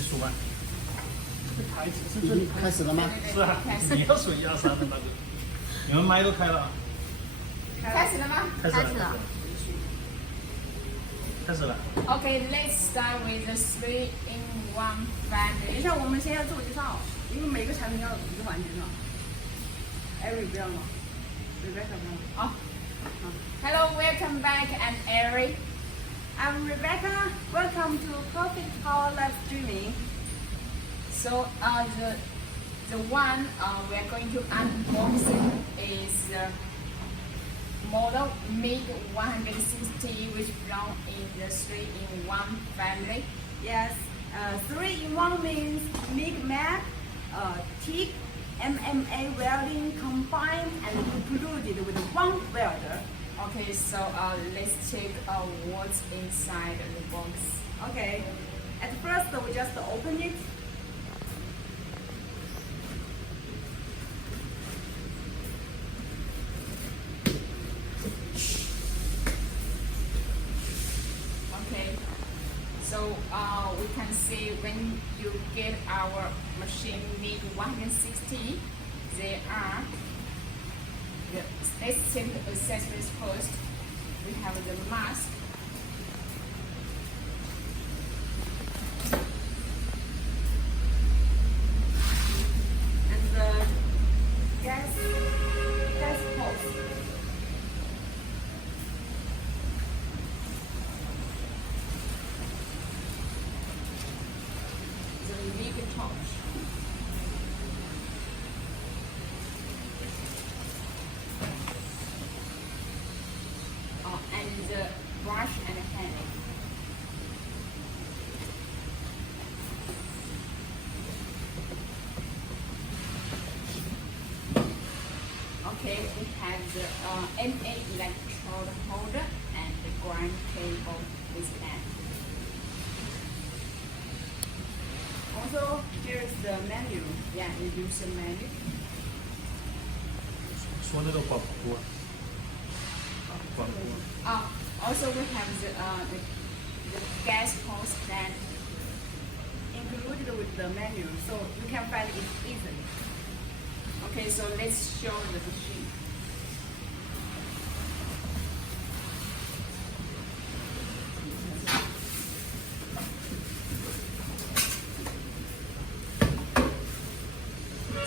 技术班。台词是这已里经开始了吗？是啊，你要数1、2、3的那个，你们麦都开了啊？开始了吗？开始了，开始了。Okay, let's start with the 3-in-1等一 family. 下，我们先要自我介绍，因为每个产品要有一个环节呢。Eric 不要吗 ？Rebecca 不要吗？ Oh. Hello, welcome back. I'm Eric. I'm Rebecca. Welcome to Perfect Power Live Streaming. So the one we are going to unbox is model MiG 160, which belong in the 3-in-1 family. Yes, 3-in-1 means MIG Mag, TIG, MMA welding combined and included with one welder. Okay, so let's check what's inside the box. Okay, at first we just open it. Okay, so we can see when you get our machine MiG 160, there are let's check the accessories first. We have the mask, And the gas hose. the MiG torch. And the brush and handle. Okay, we have the NA electrode holder and the ground cable with that. Also, here's the menu. Yeah, the user menu. 说那个广播，广播。 Also we have the gas hose stand. Included with the menu, so you can find it easily. Okay, so let's show the machine.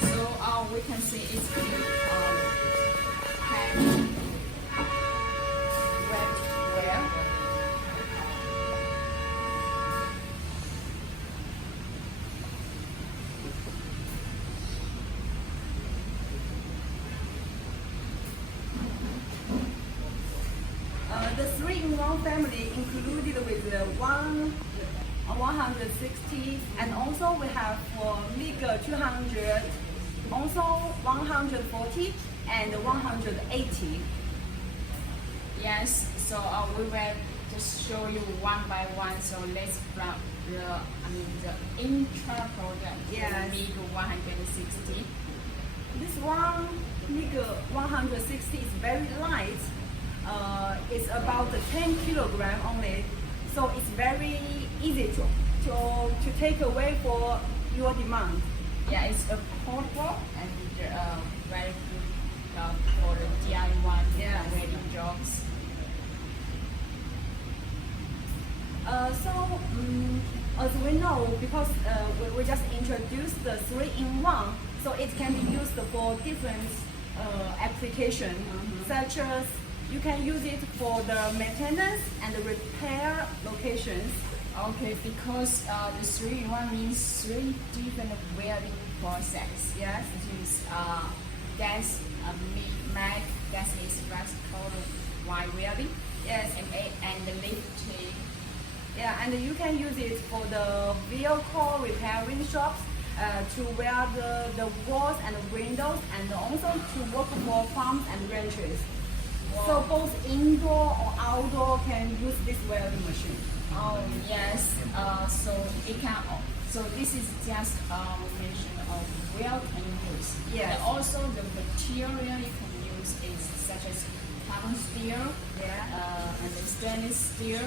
So we can see it's packed well. The 3-in-1 family included with the 160, and also we have for MiG 200, also 140 and 180. Yes, so we will just show you one by one. So let's grab the intra product, Yes. the MiG 160. This one MiG 160 is very light. It's about 10 kilogram only, so it's very easy to take away for your demand. Yeah, it's a portable and very good for the DIY Yes. wedding jobs. As we know, because we just introduced the 3-in-1, so it can be used for different applications, such as you can use it for the maintenance and repair locations. Okay, because the 3-in-1 means 3 different welding process. Yes. It is gas, mag, gas is what's called wire welding, Yes. and the lifting. Yeah, and you can use it for the vehicle repairing shops to weld the walls and windows, and also to work for farms and ranches. So both indoor or outdoor can use this welding machine. Oh yes, so it can. So this is just mention of weld and use. Yes. And also the material you can use is such as carbon steel, Yeah. and stainless steel,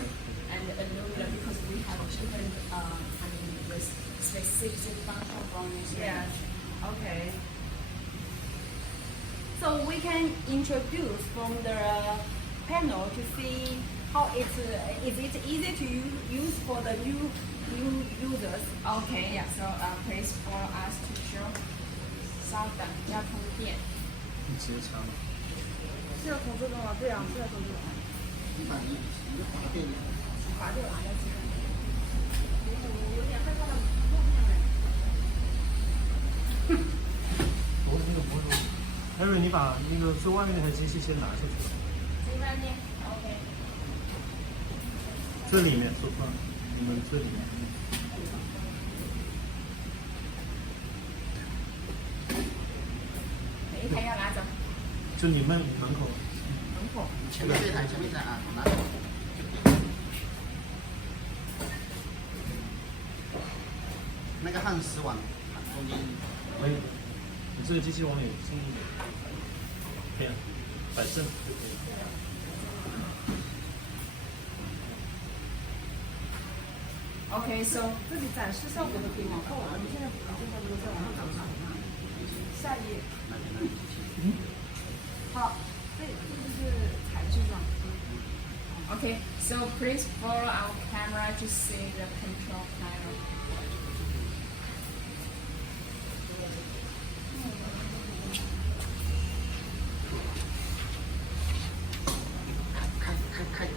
and aluminum, because we have different the safety function from this Yes. range. Okay. So we can introduce from the panel to see how it's is it easy to use for the new users. Okay, Yeah. so please follow us to show. 稍等，要通电。你直接插吗？是要从这个吗？对啊，是要从这个。你把你滑电了。滑掉了，还是？有点害怕的不是那个不是。Harry，你把那个最外面那台机器先拿出去。最外面 ，OK。最里面说错了，你们最里面。哪一台要拿走？就你们门口。门口。前面这台，前面这台啊，拿走。那个焊丝往中间。可以。你这个机器往里伸一点。这样，摆正就可以。Okay, so 这里展示效果都可以往后了，你现在不是在往后找吗？下一页。好，这就是材质上。okay, so please follow our camera to see the control panel.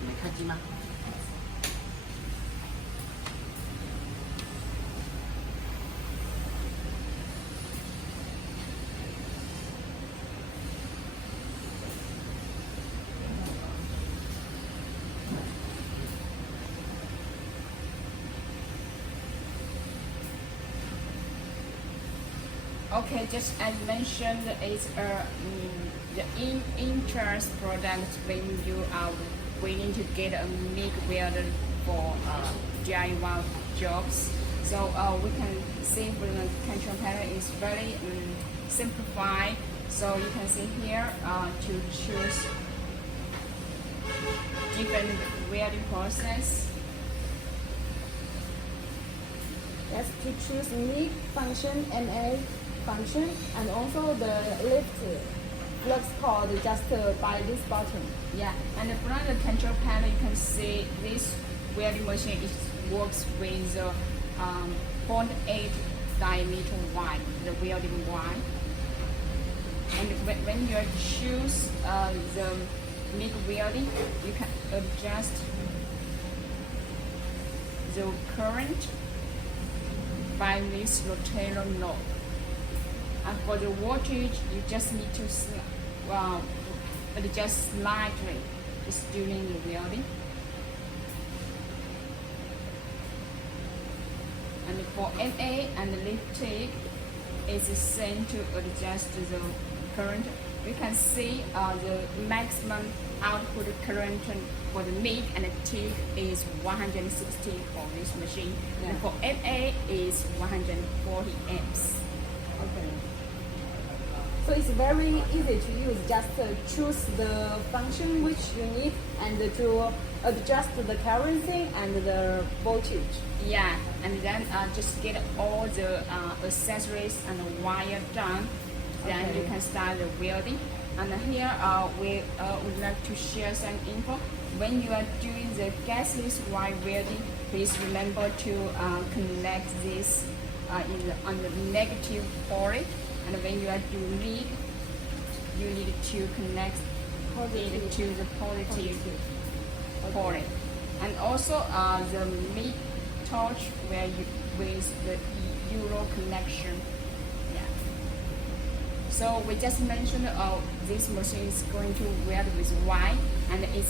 没开机吗？ Okay, just as mentioned, it's the interest product when you are willing to get a MIG welder for DIY jobs. So we can see from the control panel is very simplified. So you can see here to choose different welding process. Yes, to choose MIG function, MA function, and also the lift flux cord just by this button. Yeah, and from the control panel, you can see this welding machine works with 0.8 diameter wide, the welding wide. And when you choose the MIG welding, you can adjust the current by this rotator knob. And for the voltage, you just need to adjust slightly just during the welding. And for MA and lifting, it's the same to adjust the current. You can see the maximum output current for the MIG and the TIG is 160 for this machine. Yeah. And for MA is 140 amps. Okay. So it's very easy to use. Just choose the function which you need and to adjust the currency and the voltage. Yeah, and then just get all the accessories and the wire done. Then you Okay. can start the welding. And here we would like to share some info. When you are doing the gasless wire welding, please remember to connect this on the negative port. And when you are doing MIG, you need to connect it to the positive port. And also the MIG torch where you with the Euro connection. Yeah. So we just mentioned this machine is going to weld with Y, and it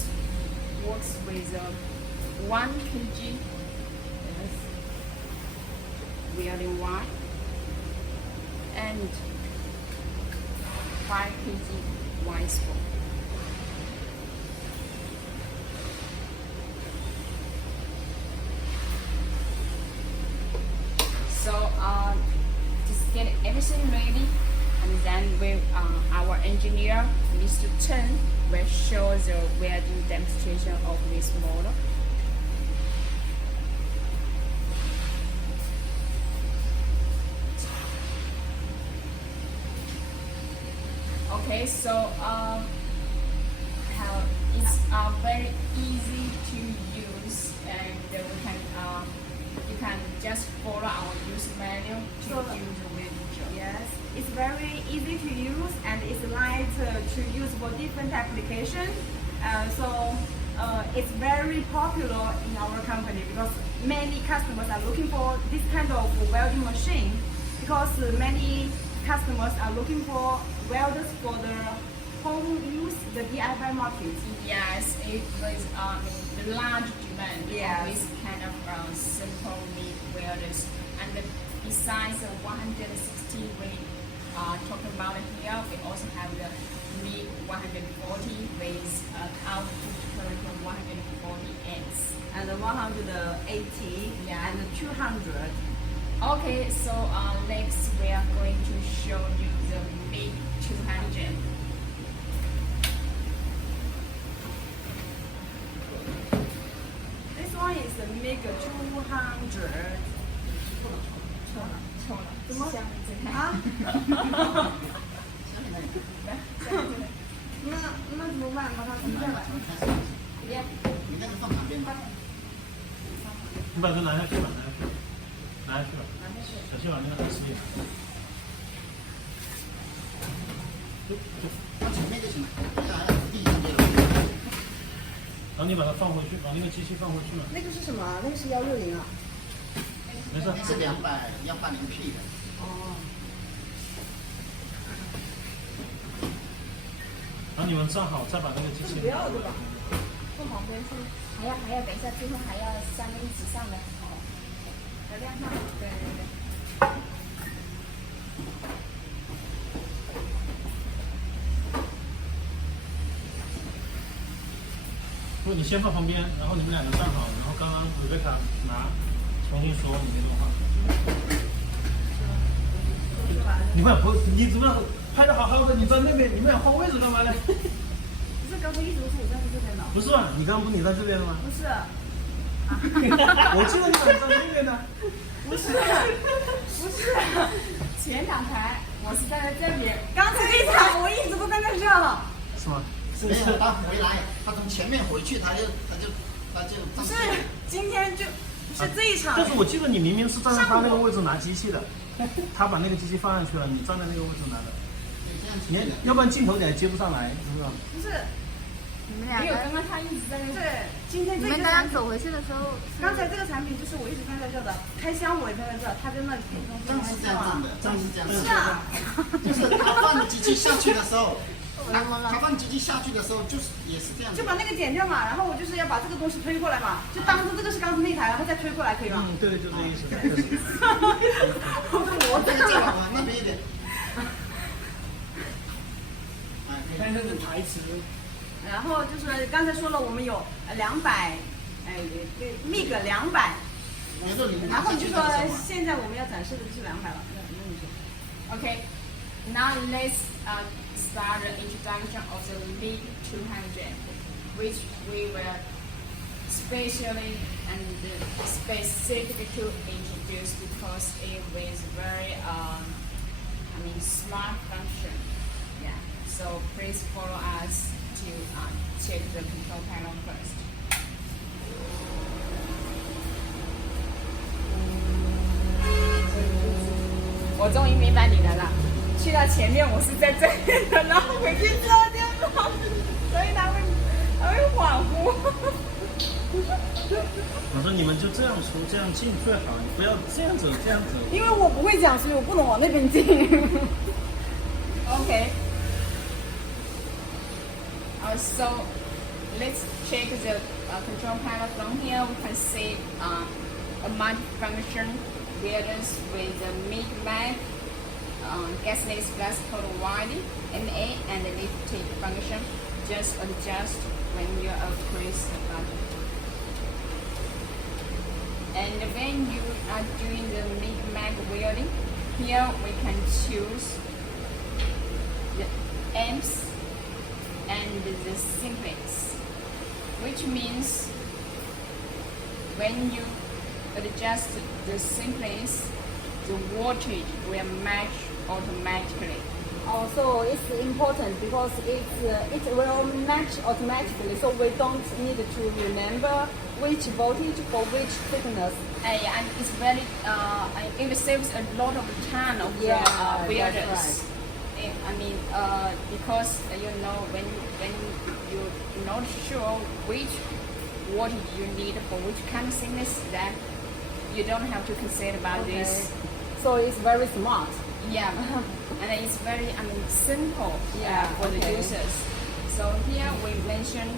works with 1 kg welding Y and 5 kg Y spool. So just get everything ready, and then our engineer, Mr. Chen, will show the welding demonstration of this model. Okay, so how it's very easy to use, and we can you can just follow our use manual to So- use the welding job. Yes, it's very easy to use and it's light to use for different applications. It's very popular in our company because many customers are looking for this kind of welding machine because many customers are looking for welders for their home use, the DIY market. Yes, it was the large demand Yes. of this kind of simple MIG welders. And besides the 160 we talking about here, we also have the MIG 140 with output current of 140 amps. And 180 Yeah. and 200. Okay, so next we are going to show you the MIG 200. This one is the MIG 200. 错了，怎么像这样啊？那怎么办？把它停下来。别你那个放旁边吧。你把这拿下去吧，拿下去吧，小心把那个打碎。放前面就行了，这个还要地上接了。然后你把它放回去，把那个机器放回去嘛，那个是什么啊？那个是160啊。没事。那是280P 的。哦。然后你们站好，再把那个机器不要对吧？放旁边去，还要等一下，最后还要3根以上的，要亮上。对对对。不，你先放旁边，然后你们两个站好，然后刚刚瑞贝卡重新说你那段话。你看不，你怎么拍的好好的？你在那边，你们俩换位置干嘛呢？不是刚才一直都是我站在这边的。不是吧？你刚刚不是你在这边的吗？不是。我记得你俩在那边的。不是，前2排我是站在这边，刚才一场我一直都站在这了。是吗？没有，他回来，他从前面回去，他就。不是，今天就是这一场。但是我记得你明明是站在他那个位置拿机器的，他把那个机器放上去了，你站在那个位置拿的。你看，要不然镜头你还接不上来，是不是？不是，你们两没有，刚个，刚他一直在那边。对，今天你这个产品，们刚刚走回去的时候，刚才这个产品就是我一直站在这的，开箱我也站在这，他在那里点东西，这样是这样站的，这样是这样是的。啊，就是他放机器下去的时候，我都懵了。他放机器下去的时候，就是也是这样子就。把那个剪掉嘛，然后我就是要把这个东西推过来嘛，就当做这个是刚才那台，然后再推过来，可以吗？嗯，对，就这意思。我这个往那边一点。你看这个台词，然后就是刚才说了，我们有200，MIG 200，别说你然后就说拿下去的时候现在我们要展示的是200了，那你说。 Okay, now let's start the introduction of the MIG 200, which we will specially and specifically to introduce because it is very smart function. Yeah. So please follow us to check the control panel first. 我终于明白你的了。去到前面我是在这边的，然后回去这边了，所以他会恍惚。我说你们就这样出，这样进最好，你不要这样走，这样走。因为我不会讲，所以我不能往那边进。 Okay. So let's check the control panel. From here we can see a multi-function welders with the MIG mag, gasless plus total winding, MA, and the lifting function. Just adjust when you press the button. And when you are doing the MIG mag welding, here we can choose the amps and the simplex, which means when you adjust the simplex, the voltage will match automatically. Also, it's important because it will match automatically, so we don't need to remember which voltage for which thickness. And it's very it saves a lot of time of Yeah, the welders. that's I mean, because you know when you're not sure which voltage you need for which kind of thickness, then you don't have to consider about Okay. this. So it's very smart. Yeah, and it's very simple Yeah, for the okay. users. So here we mentioned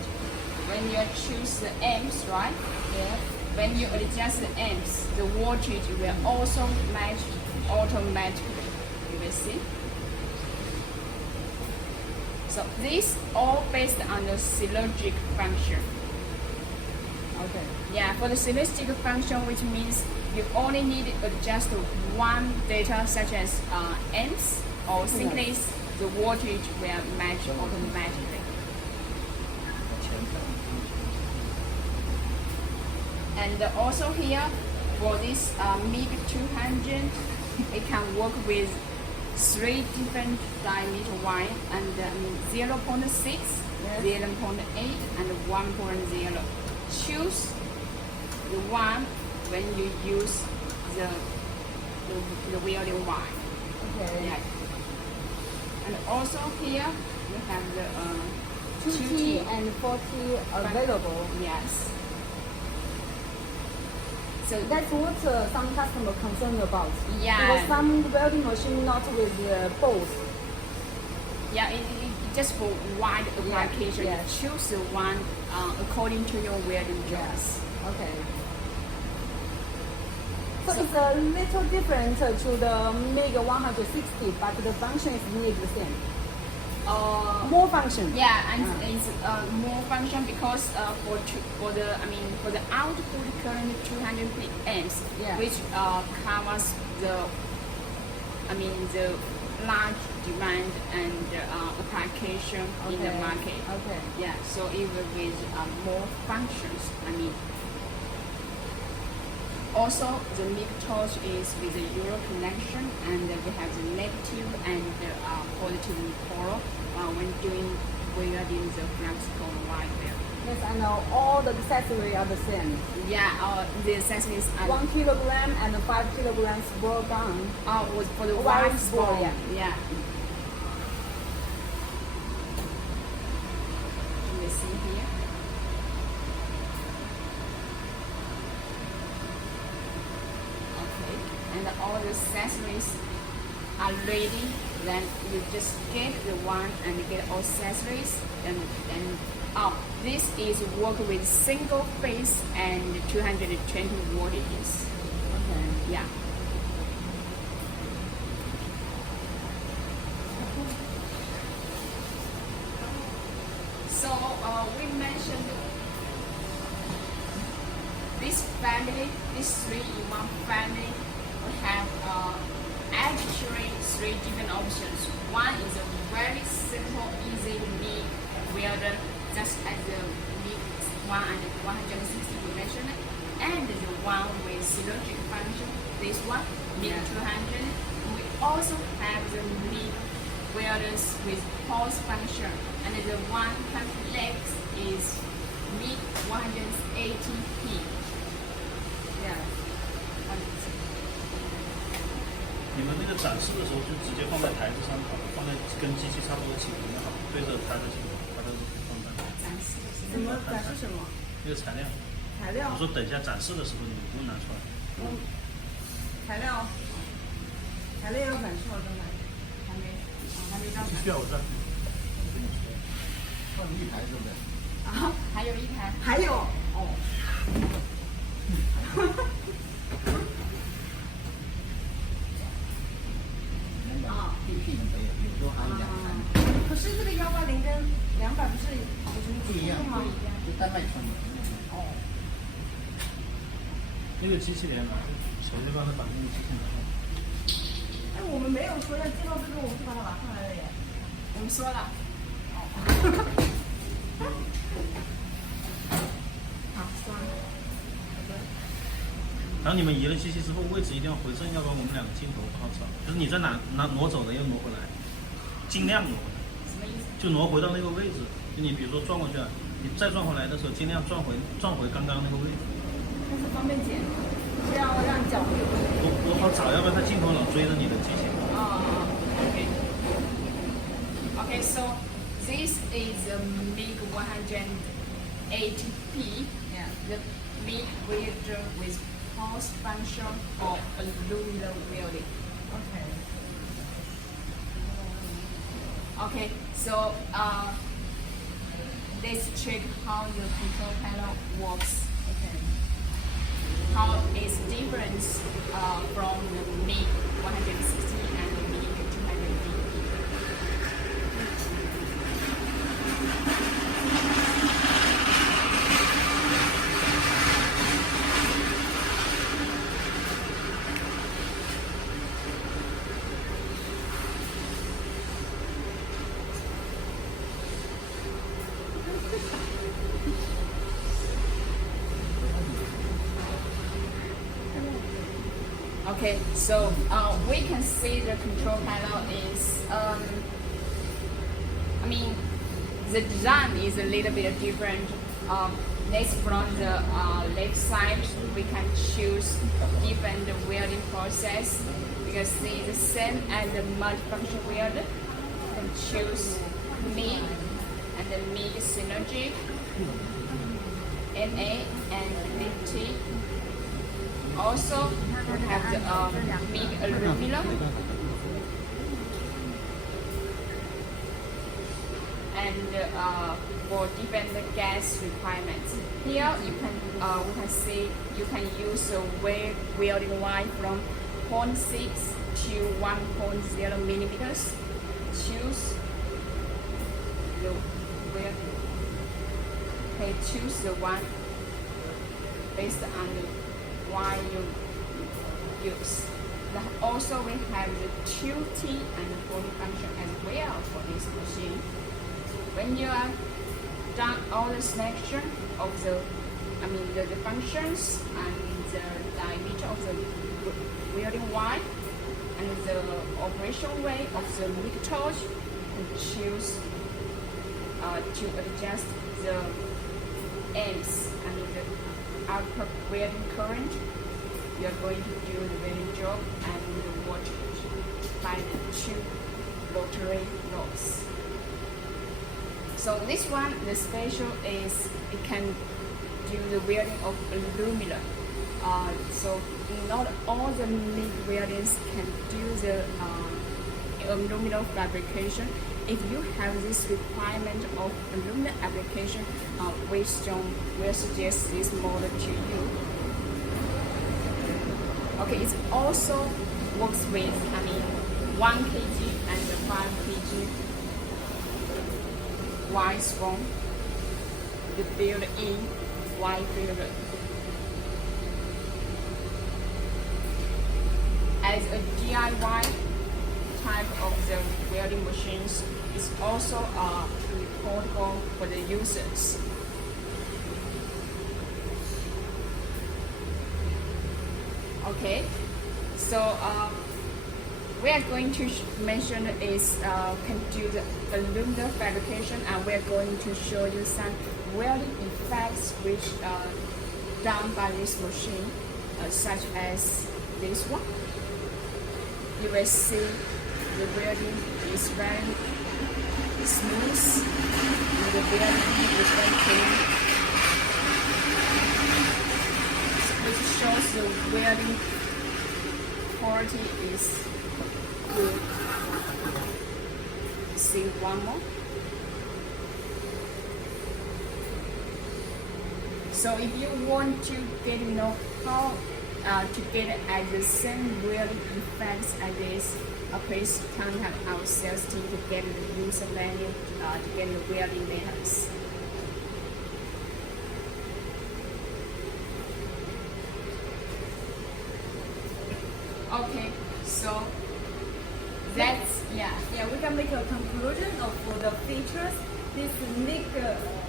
when you choose the amps, right? Yeah. When you adjust the amps, the voltage will also match automatically. You will see. So this all based on the synergic function. Okay. Yeah, for the synergistic function, which means you only need to adjust one data such as amps or thickness, the voltage will match automatically. And also here, for this MIG 200, it can work with 3 different diameter wire and 0.6, Yes. 0.8 and 1.0. Choose the one when you use the welding wire. Okay. Yeah. And also here we have the 2T and 4T available. Yes. So That's what some customer concerned about. Yeah. Because some welding machine not with both. yeah, it just for wide application. yeah. Choose the one according to your welding jobs. Okay. So it's a little different to the MIG 160, but the function is nearly the same. More function. Yeah, and it's more function because for the output current 200 amps, Yeah. which covers the large demand and application in the market. Okay. Yeah, so even with more functions, also the MIG torch is with a Euro connection, and we have the negative and positive pole when doing welding the flexible wire wheel. Yes, I know all the accessories are the same. Yeah, the accessories are 1 kilogram and 5 kilograms ball gun. was for the Wire wire spool, spool. yeah. Yeah. You will see here. Okay, and all the accessories are ready. Then you just get the one and get all accessories, and this is work with single phase and 220 voltages. Okay. Yeah. So we mentioned this family, this 3-in-1 family, we have actually 3 different options. One is a very simple, easy MIG welder, just as the MIG 1 and 160 we mentioned, and the one with synergic function. This one, MIG 200. We also have the MIG welders with pulse function, and the one complex is MIG 180P. Yeah. 你们那个展示的时候就直接放在台子上好了，放在跟机器差不多起平就好，对着它的放在什么展示什么？那个材料。材料我。说等一下展示的时候你们不用拿出来。材料。材料要展示我的来。还没到。需要我这儿。放一台是不是？啊，还有一台。还有哦。啊，PP 的没有，有时候还有2台。可是这个180跟200不是有什么不一样吗？就单卖穿的。哦。那个机器连拿，谁就帮他把那个机器拿来。哎，我们没有说要接到这个，我们就把它拿上来了耶。我们说了。好，算了。然后你们移了机器之后，位置一定要回正，要不然我们2个镜头不好找。就是你在哪挪走了又挪回来，尽量挪，什么意思？就挪回到那个位置。就你比如说转过去了，你再转回来的时候，尽量转回刚刚那个位置。但是方便剪，不要让脚有。我好找，要不然他镜头老追着你的机器。Okay. Okay, so this is a MiG 180p. Yeah. The MiG welder with pulse function or aluminum welding. Okay. Okay, so let's check how your control panel works. Okay. How is different from the MiG 160 and the MiG 200D. Okay, so we can see the control panel is, I mean, the design is a little bit different. Next from the left side, we can choose different welding process. You can see the same as the multifunction welder. You can choose MIG and the MIG Synergy, NA and LIFT. Also, we have the MIG aluminum and for different gas requirements. Here you can we can see you can use a welding line from 0.6 to 1.0 millimeters. Choose the weld. Okay, choose the one based on the why you use. Also, we have the 2T and 40 function as well for this machine. When you are done all the selection of the functions and the diameter of the welding wire and the operation way of the MIG torch, you choose to adjust the amps and the output welding current. You are going to do the welding job and the voltage by the two rotary knobs. So this one, the special is it can do the welding of aluminum. So not all the MIG weldings can do the aluminum fabrication. If you have this requirement of aluminum application, Wavestone will suggest this model to you. Okay, it also works with 1 kg and 5 kg wide strong, the built-in wide filter. As a DIY type of the welding machines, it's also portable for the users. Okay, so we are going to mention is can do the aluminum fabrication, and we are going to show you some welding effects which are done by this machine, such as this one. You will see the welding is very smooth, and the welding is very clean, which shows the welding quality is good. See one more. So if you want to get to know how to get at the same welding effects as this, please contact our sales team to get the user manual, to get the welding methods. Okay, so that's Yeah, we can make a conclusion of the features. This MIG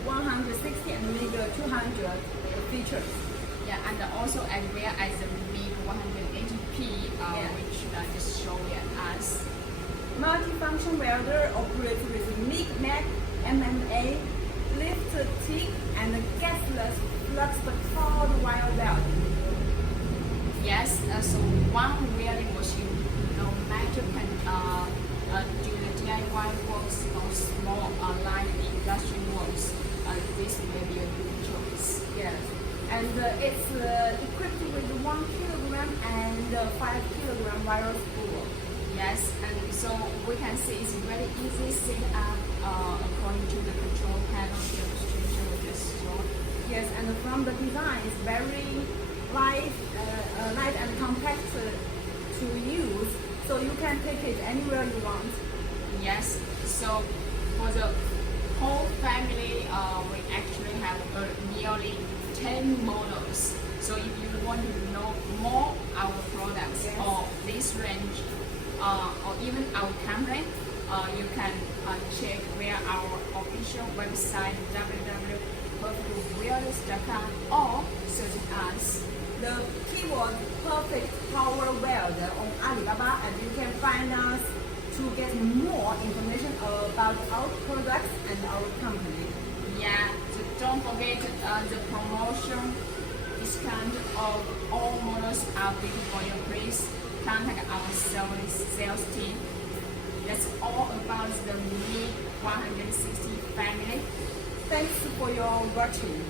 160 and MIG 200 features. yeah, and also as well as the MiG 180p, which just showed us. multifunction welder operates with MIG, MAG, MMA, lift tick, and gasless flux cold wire welding. Yes, so one welding machine, no matter can do the DIY works or small light industrial works. This may be a good choice. Yes, and it's equipped with 1 kilogram and 5 kilogram wire spool. Yes, and so we can see it's very easy set up according to the control panel demonstration we just saw. Yes, and from the design, it's very light, light and compact to use, so you can take it anywhere you want. Yes, so for the whole family, we actually have nearly 10 models. So if you want to know more our products Yes. or this range, or even our company, you can check via our official website www.perfectwelds.com or search us. The keyword perfect power welder on Alibaba, and you can find us to get more information about our products and our company. Yeah, so don't forget the promotion discount of all models are waiting for you. Please contact our sales team. That's all about the MIG 160 family. Thanks for your watching.